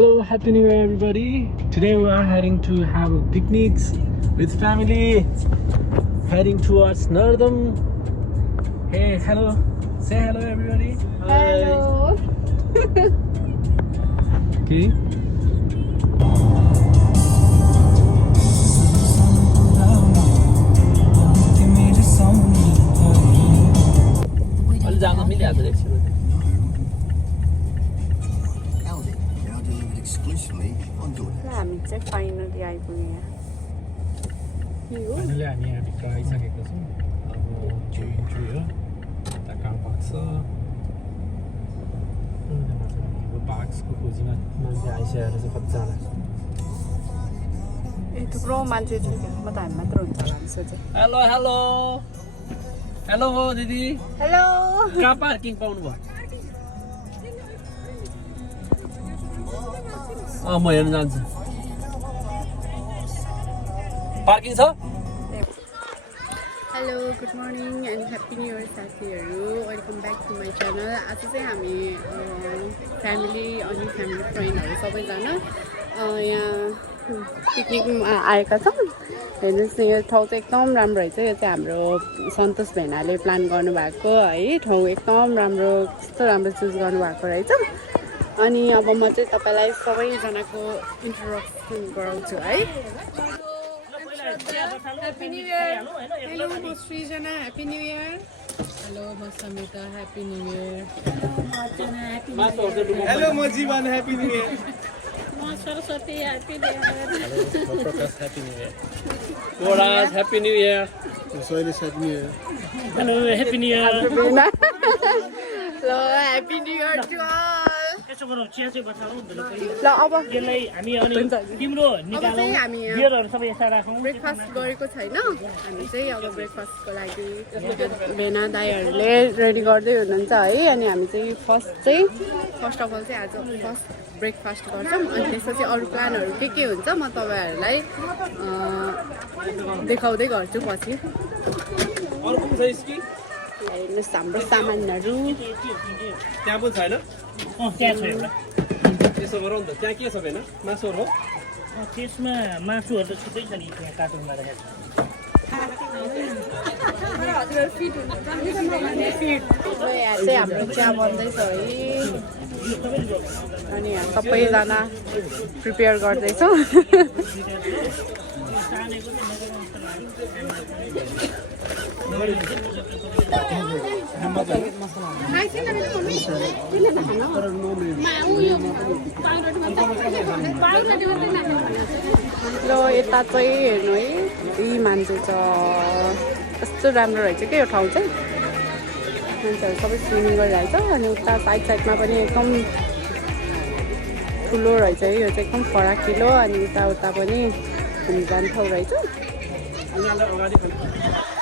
Hello, Happy New Year everybody. Today we are heading to have a picnic with family. Heading towards Nardam. Hey, hello. Say hello everybody. Hello. Okay. अलि जान मिलिहाल्छ एकछिन हामी चाहिँ finally आइपुग्यौँ यहाँ finally हामी यहाँभित्र आइसकेको छौँ अब जो इन्ट्री हो यता कार पार्क छ पार्क्सको खोजीमा मान्छे आइसकेको छ कतिजना ए थुप्रो मान्छे छ म त हामी मात्र हुन्छ होला सोचे हेलो हेलो हेलो हो दिदी हेलो कहाँ पार्किङ पाउनु भयो म हेर्न जान्छु पार्किङ छ hello good morning and happy new year साथीहरू welcome back to my channel आज चाहिँ हामी फ्यामिली अनि फ्यामिली फ्रेन्डहरू सबैजना यहाँ पिकनिकमा आएका छौँ हेर्नुहोस् न यो ठाउँ चाहिँ एकदम राम्रो रहेछ यो चाहिँ हाम्रो सन्तोष भेनाले प्लान गर्नुभएको है ठाउँ एकदम राम्रो कस्तो राम्रो चुज गर्नुभएको रहेछ अनि अब म चाहिँ तपाईँलाई सबैजनाको इन्ट्रोडक्सन गराउँछु है Happy New Year. Hello, म सृजना Happy New Year. Hello, म Samita Happy New Year. Hello, म जीवन Happy New Year. म सरस्वती Happy New Year. म प्रकाश Happy New Year. Koraz Happy New Year. Soilis Happy New Year. Hello, Happy New Year. So Happy New Year to all. त्यसो गरौँ चिया चाहिँ बचाउँ ल अब यसलाई हामी अनि तिम्रो निकालौँ हामी बियरहरू सबै यता राखौँ ब्रेकफास्ट गरेको छैन हामी चाहिँ अब ब्रेकफास्टको लागि भेना दाईहरूले रेडी गर्दै हुनुहुन्छ है अनि हामी चाहिँ फर्स्ट अफ अल चाहिँ आज फर्स्ट ब्रेकफास्ट गर्छौँ अनि त्यसपछि अरू प्लानहरू के हुन्छ म तपाईँहरूलाई देखाउँदै गर्छु पछि हेर्नुहोस् हाम्रो सामानहरू त्यहाँ पनि छैन त्यहाँ छ एउटा त्यसो गरौँ त त्यहाँ के छ भेना मासुहरू हो त्यसमा मासुहरू त छुट्टै छ नि त्यहाँ कार्टुनमा राखेको यहाँ चाहिँ हाम्रो चिया बन्दैछ है अनि यहाँ सबैजना प्रिपेयर गर्दैछौँ ल यता चाहिँ हेर्नु है यी मान्छे छ कस्तो राम्रो रहेछ क्या यो ठाउँ चाहिँ मान्छेहरू सबै स्विमिङ गरिरहेछ अनि उता साइडमा पनि एकदम ठुलो रहेछ है यो चाहिँ एकदम फराकिलो अनि उता पनि घुमजाने ठाउँ रहेछ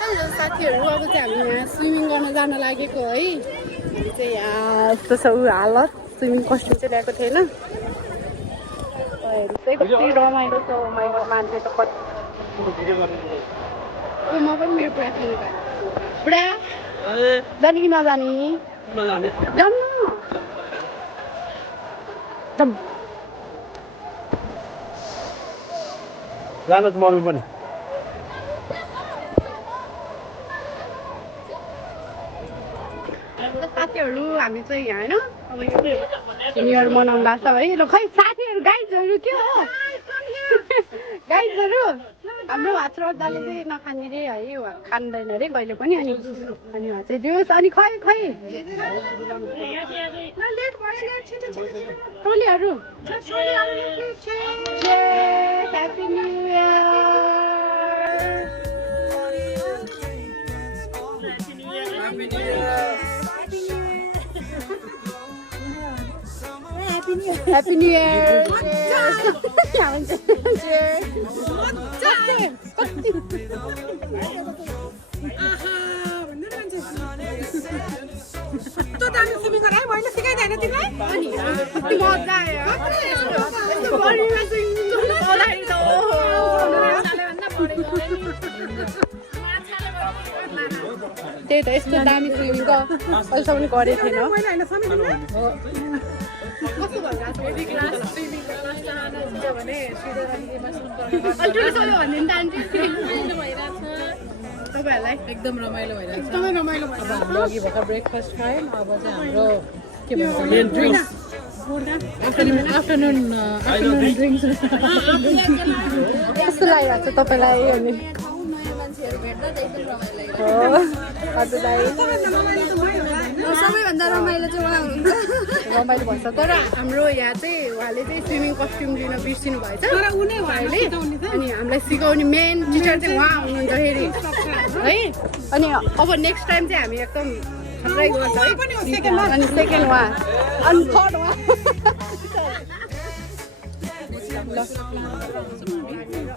हेलो साथीहरू अब चाहिँ हामी यहाँ स्विमिङ गर्न जान लागेको है हामी चाहिँ यहाँ यस्तो छ हालत स्विमिङ कस्ट्युम चाहिँ ल्याएको थिएन चाहिँ कति रमाइलो छ मान्छे त कति म पनि मेरो बुढा जाने कि नजाने जानु जानु त मम्मी पनि साथीहरू हामी चाहिँ यहाँ होइन अब न्यु इयर मनाउनु लाग्छ है ल खै साथीहरू गाइजहरू के हो गाइजहरू हाम्रो भात र दाले चाहिँ नखाने रे है खाँदैन अरे कहिले पनि अनि उहाँ चाहिँ दियोस् अनि खै टोलीहरू happy new year Happy New Year! त्यही त यस्तो दामी स्विमिङ त अहिलेसम्म गरेको थिएन कस्तो भइरहेको तपाईँहरूलाई एकदम रमाइलो भइरहेको छ एकदमै रमाइलो भइरहेको अब हाम्रो अघि भर्खर ब्रेकफास्ट खायौँ अब चाहिँ हाम्रो के भन्छ आफ्टरनुन ड्रिङ्क्स कस्तो लागिरहेको छ तपाईँलाई अनि सबैभन्दा रमाइलो चाहिँ उहाँ हुनुहुन्छ रमाइलो भन्छ तर हाम्रो यहाँ चाहिँ उहाँले चाहिँ स्विमिङ कस्ट्युम लिन बिर्सिनु भएछ उहाँले अनि हामीलाई सिकाउने मेन टिचर चाहिँ उहाँ हुनुहुन्छ फेरि है अनि अब नेक्स्ट टाइम चाहिँ हामी एकदम ट्राई गर्छ है अनि सेकेन्ड उहाँ अनि थर्ड उहाँ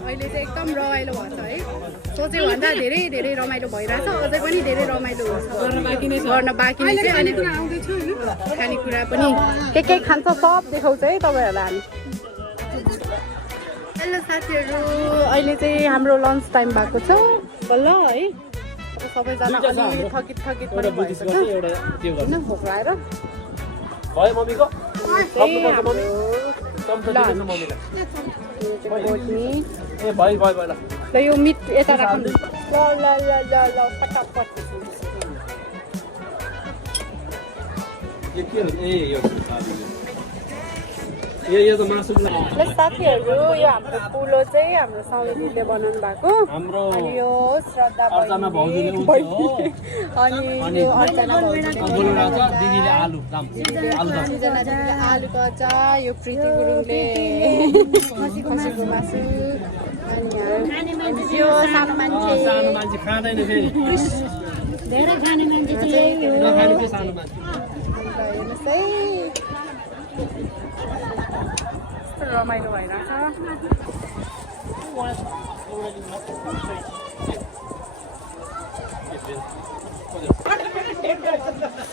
अहिले चाहिँ एकदम रमाइलो भन्छ है सोच्यो भन्दा धेरै धेरै रमाइलो भइरहेछ अझै पनि धेरै रमाइलो हुन्छ गर्न बाँकी नै चाहिँ अनि खानेकुरा पनि के खान्छ सब देखाउँछ है तपाईँहरूलाई हामी हेलो साथीहरू अहिले चाहिँ हाम्रो लन्च टाइम भएको छ बल्ल है सबैजना अलि थकित पनि भएको छ होइन भोक आएर भयो मम्मीको ए भयो भयो भयो ल यो मिट यता राख्नु ल फटाफट यो के हो ए यो त मासु ल साथीहरू यो हाम्रो पुलो चाहिँ हाम्रो साउलीले बनाउनु भएको हाम्रो अनि यो श्रद्धा अर्चना भाउजूले अनि यो अर्चना बोल्नु छ दिदीले आलु दम आलुको अचार यो प्रीति गुरुङले खसीको मासु अनि यो सानो मान्छे खाँदैन फेरि धेरै खाने मान्छे नखाने त्यो सानो मान्छे हेर्नुहोस् है रमाइलो भइरहेछ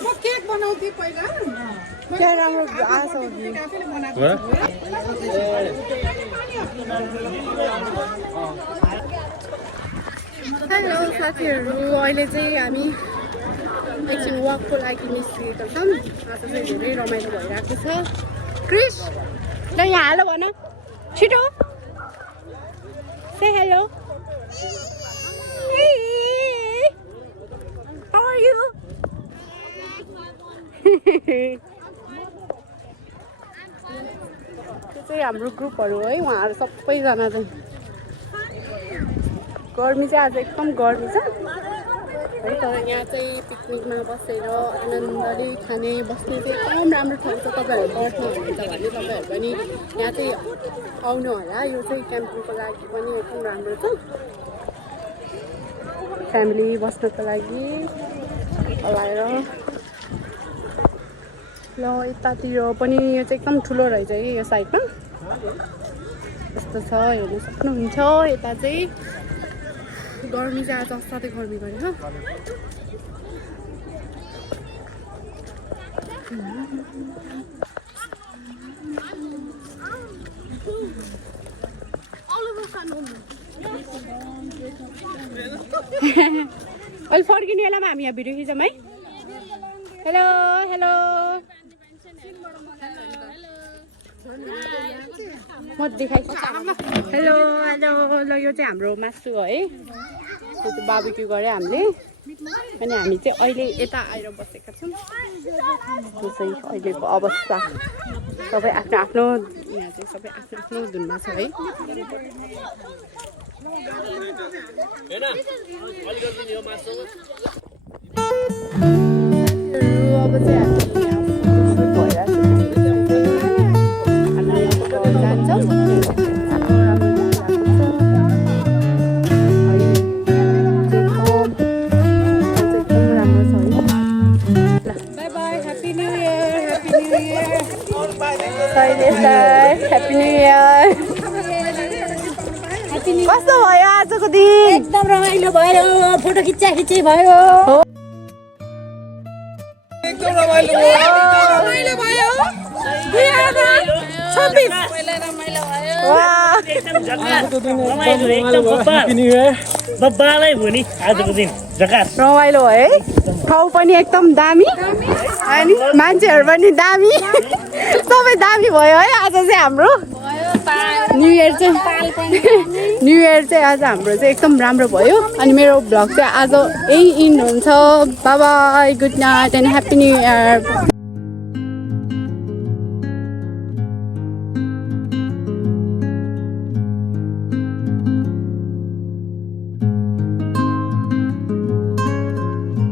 म केक बनाउँथेँ पहिला क्या राम्रो आछ हेलो साथीहरू अहिले चाहिँ हामी एकछिन वकको लागि निस्किएको छौँ आज चाहिँ धेरै रमाइलो भइरहेको छ क्रिस ल यहाँ हेलो भन छिटो से हेलो How are you? त्यो चाहिँ हाम्रो ग्रुपहरू है उहाँहरू सबैजना चाहिँ गर्मी चाहिँ आज एकदम गर्मी छ है तर यहाँ चाहिँ पिकनिकमा बसेर आनन्दले खाने बस्ने चाहिँ एकदम राम्रो ठाउँ छ तपाईँहरू बस्नुहुन्छ भने तपाईँहरू पनि यहाँ चाहिँ आउनु होला यो चाहिँ क्याम्पिङको लागि पनि एकदम राम्रो छ फ्यामिली बस्नको लागि हलाएर ल यतातिर पनि यो चाहिँ एकदम ठुलो रहेछ है यो साइडमा यस्तो छ हेर्नु सक्नुहुन्छ यता चाहिँ गर्मी चाहिँ आज असाध्यै गर्मी गरेर अहिले फर्किने बेलामा हामी यहाँ भिडियो खिचौँ है हेलो हेलो म देखाइछु हेलो हेलो ल यो चाहिँ हाम्रो मासु है यो चाहिँ बार्बिक्यू गऱ्यो हामीले अनि हामी चाहिँ अहिले यता आएर बसेका छौँ त्यो चाहिँ अहिलेको अवस्था सबै आफ्नो आफ्नो यहाँ चाहिँ सबै आफ्नो आफ्नो धुनमा छ है अब चाहिँ Happy New Year! कस्तो भयो आजको दिन एकदम रमाइलो भयो फोटो खिच्चा भयो एकदम रमाइलो भयो 2026 बब्बालै भयो नि आजको दिन जकास रमाइलो है ठाउँ पनि एकदम दामी अनि मान्छेहरू पनि दामी सबै दामी भयो है आज चाहिँ हाम्रो न्यु इयर चाहिँ आज हाम्रो चाहिँ एकदम राम्रो भयो अनि मेरो भ्लग चाहिँ आज यही इन्ड हुन्छ by by good night and happy new year